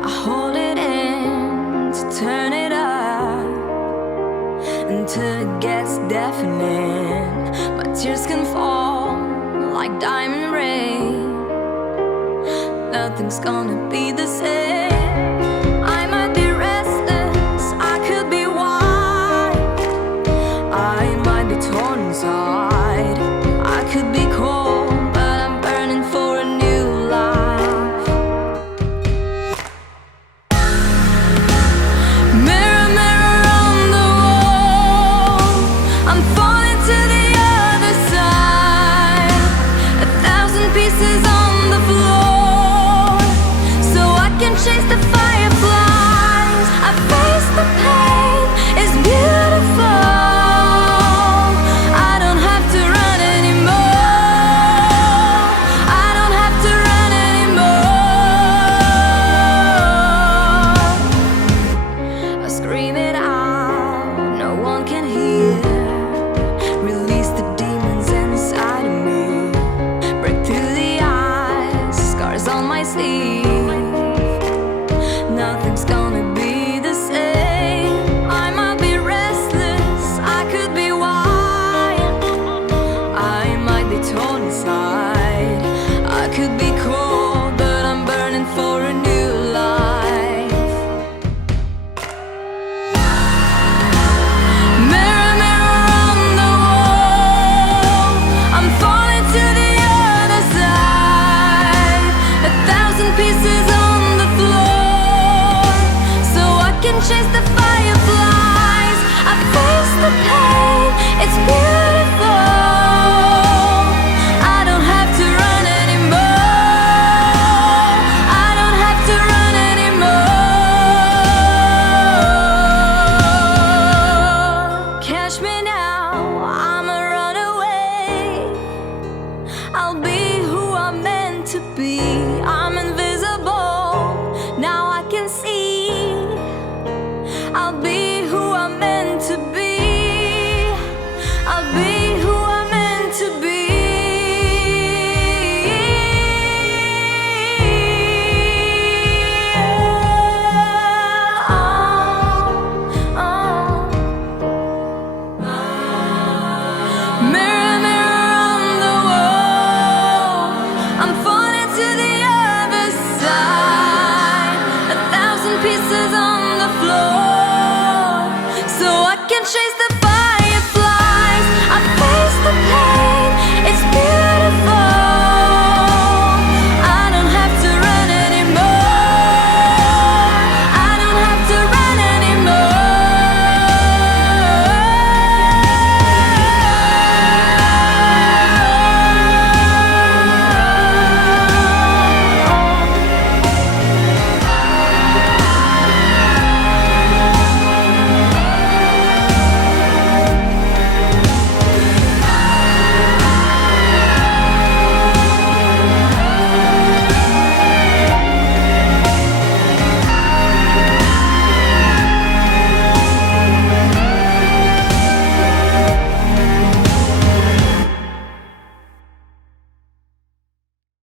I hold it in to turn it up until it gets deafening. My tears can fall like diamond rain. Nothing's gonna be the same. I might be restless, I could be wild, I might be torn inside, I could be cold, but I'm burning for a new life. Mirror, mirror on the wall, I'm falling to the other side. 1,000 pieces on the floor, so I can chase the fireflies. I face the pain, it's beautiful. I don't have to run anymore. I don't have to run anymore. I scream it out, no one can hear. Release the demons inside of me. Break through the eyes, scars on my sleeve. Nothing's gonna be the same. I might be restless, I could be wild, I might be torn inside, I could be cold, but I'm burning for a new life. Mirror, mirror on the wall, I'm falling to the other side. 1,000 pieces on the floor, so I can chase the fire.